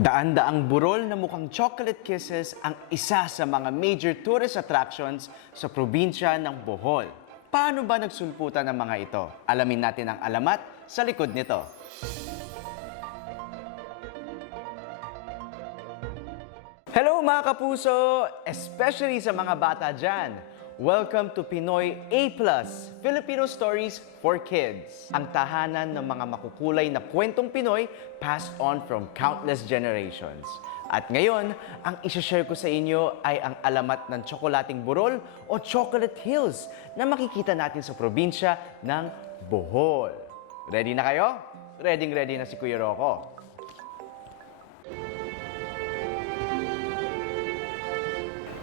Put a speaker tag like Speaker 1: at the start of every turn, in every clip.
Speaker 1: Daan-daang burol na mukhang chocolate kisses ang isa sa mga major tourist attractions sa probinsya ng Bohol. Paano ba nagsulputan ng mga ito? Alamin natin ang alamat sa likod nito. Hello mga kapuso! Especially sa mga bata dyan. Welcome to Pinoy A+, Filipino Stories for Kids. Ang tahanan ng mga makukulay na kwentong Pinoy passed on from countless generations. At ngayon, ang isashare ko sa inyo ay ang alamat ng tsokolating burol o Chocolate Hills na makikita natin sa probinsya ng Bohol. Ready na kayo? Ready ready na si Kuya Rocco.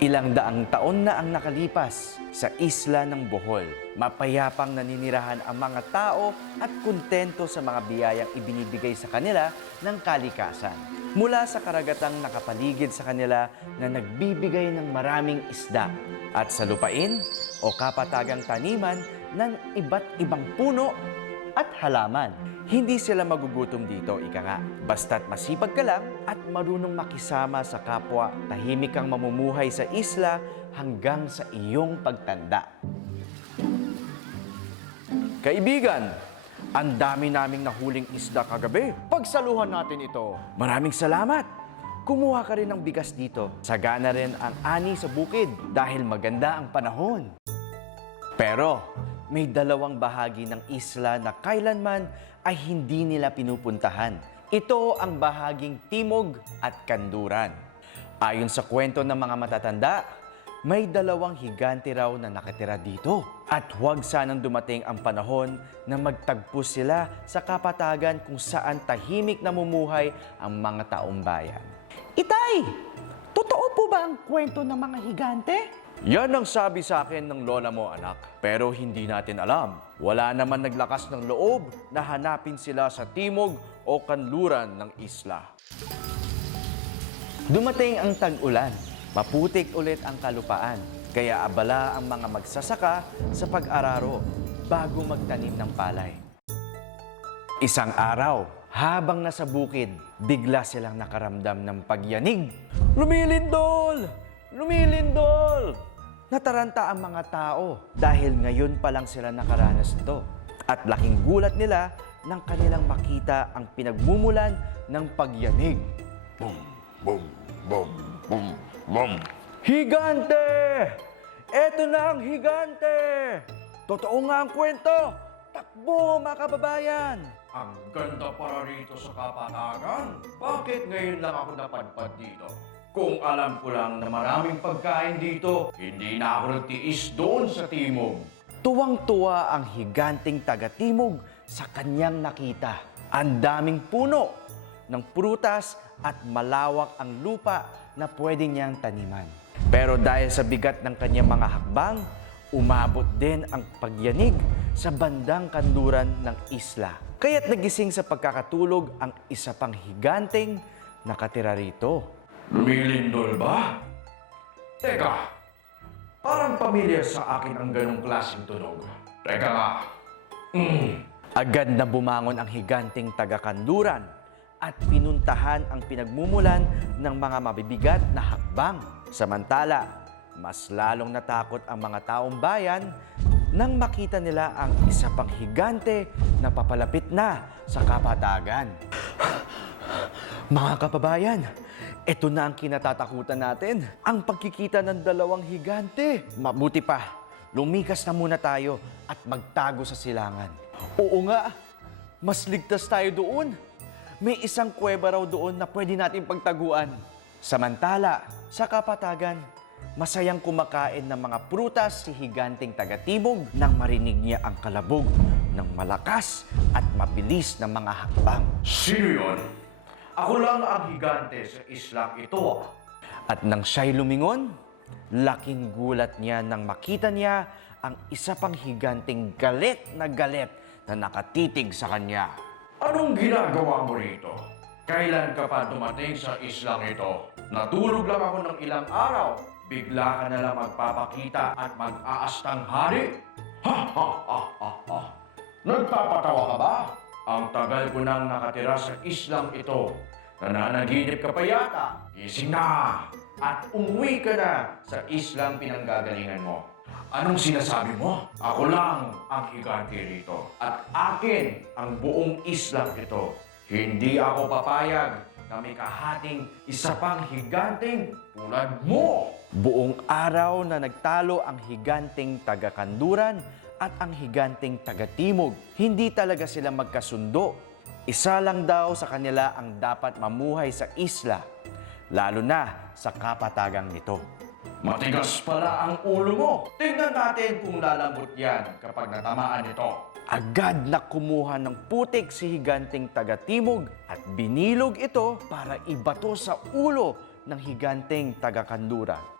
Speaker 1: Ilang daang taon na ang nakalipas sa isla ng Bohol. Mapayapang naninirahan ang mga tao at kontento sa mga biyayang ibinibigay sa kanila ng kalikasan. Mula sa karagatang nakapaligid sa kanila na nagbibigay ng maraming isda at sa lupain o kapatagang taniman ng iba't ibang puno at halaman. Hindi sila magugutom dito, ika nga. Basta't masipag ka lang at marunong makisama sa kapwa, tahimik kang mamumuhay sa isla hanggang sa iyong pagtanda. Kaibigan, ang dami naming nahuling isda kagabi. Pagsaluhan natin ito. Maraming salamat. Kumuha ka rin ng bigas dito. Sagana rin ang ani sa bukid dahil maganda ang panahon. Pero may dalawang bahagi ng isla na kailanman ay hindi nila pinupuntahan. Ito ang bahaging timog at kanduran. Ayon sa kwento ng mga matatanda, may dalawang higante raw na nakatira dito. At huwag sanang dumating ang panahon na magtagpo sila sa kapatagan kung saan tahimik namumuhay ang mga taong bayan. Itay! Totoo po ba ang kwento ng mga higante? Yan ang sabi sa akin ng lola mo, anak. Pero hindi natin alam. Wala naman naglakas ng loob na hanapin sila sa timog o kanluran ng isla. Dumating ang tag-ulan. Maputik ulit ang kalupaan. Kaya abala ang mga magsasaka sa pag-araro bago magtanim ng palay. Isang araw, habang nasa bukid, bigla silang nakaramdam ng pagyanig. Lumilindol! Lumilindol! Nataranta ang mga tao dahil ngayon pa lang sila nakaranas nito. At laking gulat nila nang kanilang makita ang pinagmumulan ng pagyanig.
Speaker 2: Boom, boom, boom, boom, boom.
Speaker 1: Higante! Eto na ang higante! Totoo nga ang kwento! Takbo, mga kababayan!
Speaker 2: Ang ganda para rito sa kapatagan. Bakit ngayon lang ako napadpad dito? Kung alam ko lang na maraming pagkain dito, hindi na ako nagtiis doon sa timog.
Speaker 1: Tuwang-tuwa ang higanting taga-timog sa kanyang nakita. Ang daming puno ng prutas at malawak ang lupa na pwede niyang taniman. Pero dahil sa bigat ng kanyang mga hakbang, umabot din ang pagyanig sa bandang kanluran ng isla. Kaya't nagising sa pagkakatulog ang isa pang higanteng nakatira rito.
Speaker 2: Lumilindol ba? Teka, parang pamilyar sa akin ang ganong klaseng tunog. Teka nga,
Speaker 1: Agad na bumangon ang higanting taga-kanluran at pinuntahan ang pinagmumulan ng mga mabibigat na hakbang. Samantala, mas lalong natakot ang mga taong bayan nang makita nila ang isa pang higante na papalapit na sa kapatagan. Mga kababayan, ito na ang kinatatakutan natin. Ang pagkikita ng dalawang higante. Mabuti pa, lumikas na muna tayo at magtago sa silangan. Oo nga, mas ligtas tayo doon. May isang kuweba raw doon na pwede natin pagtaguan. Samantala, sa kapatagan, masayang kumakain ng mga prutas si higanting taga-timog nang marinig niya ang kalabog ng malakas at mabilis na mga hakbang.
Speaker 2: sino yun? Ako lang ang higante sa islang ito.
Speaker 1: At nang siya'y lumingon, Laking gulat niya nang makita niya ang isa pang higanting galit na galit na nakatitig sa kanya.
Speaker 2: Anong ginagawa mo rito? Kailan ka pa dumating sa islang ito? Natulog lang ako ng ilang araw. Bigla ka na lang magpapakita at mag-aastang hari? Ha ha ha ha ha! Nagpapatawa ka ba? Ang tagal ko nang nakatira sa islang ito. Nananaginip ka pa yata. Gising na! At umuwi ka na sa islang pinanggagalingan mo. Anong sinasabi mo? Ako lang ang higante rito. At akin ang buong islang ito. Hindi ako papayag na may kahating isa pang higanteng tulad mo.
Speaker 1: Buong araw na nagtalo ang higanting taga-kanduran at ang higanting taga-timog. Hindi talaga sila magkasundo. Isa lang daw sa kanila ang dapat mamuhay sa isla, lalo na sa kapatagang nito.
Speaker 2: Matigas pala ang ulo mo. Tingnan natin kung lalambot yan kapag natamaan ito.
Speaker 1: Agad na kumuha ng putik si higanting taga-timog at binilog ito para ibato sa ulo ng higanting taga-kanduran.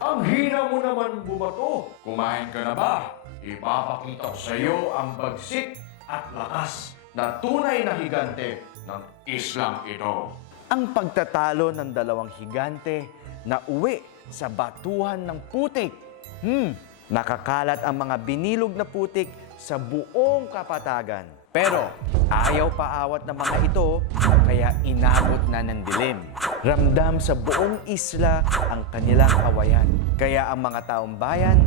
Speaker 2: Ang hina mo naman bumato. Kumain ka na ba? Ipapakita ko sa iyo ang bagsik at lakas na tunay na higante ng islang ito.
Speaker 1: Ang pagtatalo ng dalawang higante na uwi sa batuhan ng putik. Hmm, nakakalat ang mga binilog na putik sa buong kapatagan. Pero ayaw paawat ng mga ito, kaya inabot na ng dilim. Ramdam sa buong isla ang kanilang awayan. Kaya ang mga taong bayan,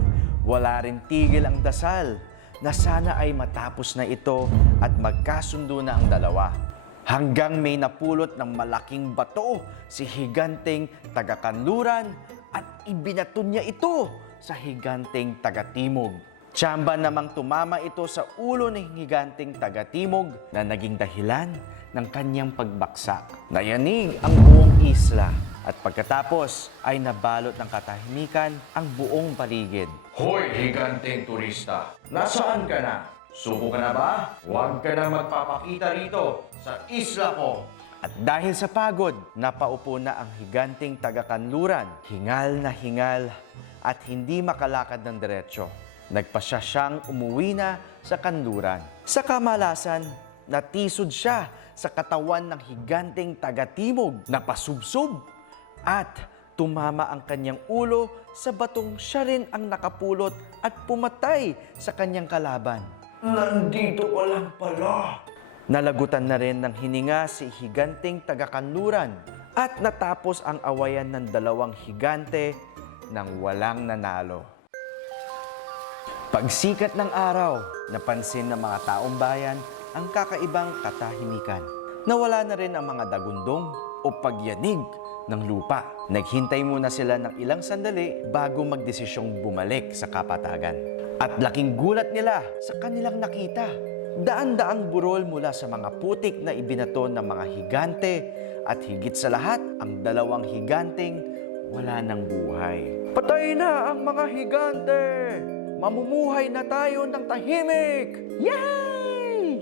Speaker 1: wala rin tigil ang dasal na sana ay matapos na ito at magkasundo na ang dalawa. Hanggang may napulot ng malaking bato si higanting taga-kanluran at ibinato niya ito sa higanting taga-timog. Tsamba namang tumama ito sa ulo ng higanting taga-timog na naging dahilan ng kanyang pagbaksak. Nayanig ang buong isla at pagkatapos ay nabalot ng katahimikan ang buong paligid.
Speaker 2: Hoy, higanteng turista! Nasaan ka na? Suko ka na ba? Huwag ka na magpapakita rito sa isla ko.
Speaker 1: At dahil sa pagod, napaupo na ang higanting taga-kanluran. Hingal na hingal at hindi makalakad ng diretsyo. Nagpasya siyang umuwi na sa kanluran. Sa kamalasan, natisod siya sa katawan ng higanting taga-timog na pasubsob at tumama ang kanyang ulo sa batong siya rin ang nakapulot at pumatay sa kanyang kalaban.
Speaker 2: Nandito ka lang pala.
Speaker 1: Nalagutan na rin ng hininga si higanting taga-kanluran at natapos ang awayan ng dalawang higante nang walang nanalo. Pagsikat ng araw, napansin ng mga taong bayan ang kakaibang katahimikan. Nawala na rin ang mga dagundong o pagyanig ng lupa. Naghintay muna sila ng ilang sandali bago magdesisyong bumalik sa kapatagan. At laking gulat nila sa kanilang nakita. Daan-daang burol mula sa mga putik na ibinato ng mga higante at higit sa lahat, ang dalawang higanteng wala ng buhay. Patay na ang mga higante! Mamumuhay na tayo ng tahimik! Yay!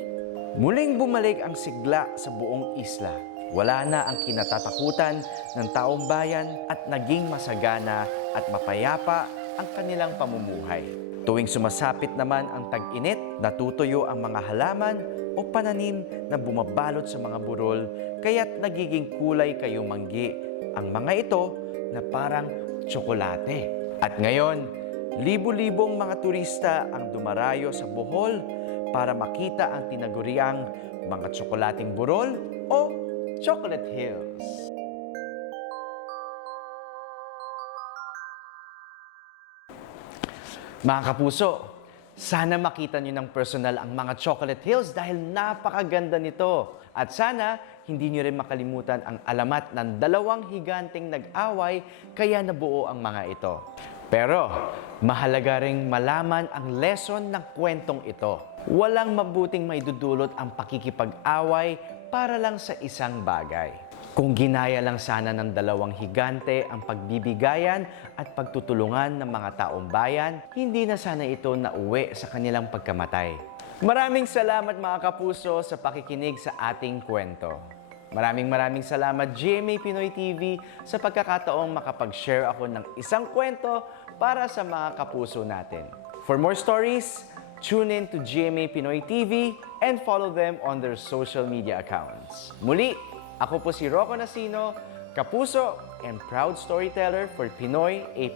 Speaker 1: Muling bumalik ang sigla sa buong isla. Wala na ang kinatatakutan ng taong bayan at naging masagana at mapayapa ang kanilang pamumuhay. Tuwing sumasapit naman ang tag-init, natutuyo ang mga halaman o pananim na bumabalot sa mga burol, kaya't nagiging kulay kayumanggi ang mga ito na parang tsokolate. At ngayon, libo-libong mga turista ang dumarayo sa Bohol para makita ang tinaguriang mga tsokolating burol o Chocolate Hills. Mga kapuso, sana makita niyo ng personal ang mga Chocolate Hills dahil napakaganda nito. At sana hindi niyo rin makalimutan ang alamat ng dalawang higanteng nag-away kaya nabuo ang mga ito. Pero mahalaga ring malaman ang lesson ng kwentong ito. Walang mabuting maidudulot ang pakikipag-away para lang sa isang bagay. Kung ginaya lang sana ng dalawang higante ang pagbibigayan at pagtutulungan ng mga taong bayan, hindi na sana ito nauwi sa kanilang pagkamatay. Maraming salamat mga kapuso sa pakikinig sa ating kwento. Maraming maraming salamat GMA Pinoy TV sa pagkakataong makapag-share ako ng isang kwento para sa mga kapuso natin. For more stories, tune in to GMA Pinoy TV and follow them on their social media accounts. Muli, ako po si Rocco Nasino, kapuso and proud storyteller for Pinoy A+.